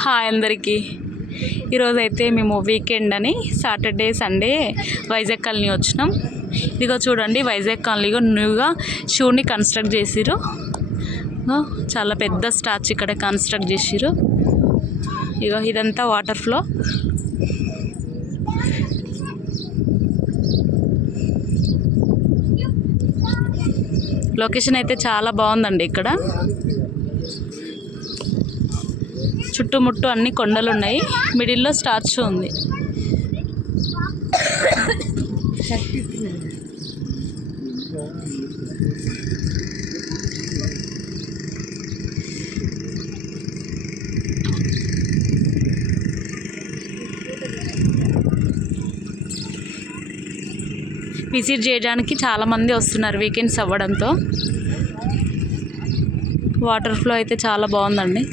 Hi అందరికీ. ఈరోజైతే మేము వీకెండ్ అని సాటర్డే సండే వైజాగ్ కాలనీ వచ్చినాం. ఇదిగో చూడండి, వైజాగ్ కాలనీలో న్యూగా షూని కన్స్ట్రక్ట్ చేసిరు. చాలా పెద్ద స్టాచ్యూ ఇక్కడ కన్స్ట్రక్ట్ చేసిరు. ఇగో ఇదంతా వాటర్ ఫ్లో. లొకేషన్ అయితే చాలా బాగుందండి. ఇక్కడ చుట్టుముట్టు అన్ని కొండలు ఉన్నాయి, మిడిల్లో స్టాచ్యూ ఉంది. విజిట్ చేయడానికి చాలామంది వస్తున్నారు వీకెండ్స్ అవ్వడంతో. వాటర్ ఫ్లో అయితే చాలా బాగుందండి.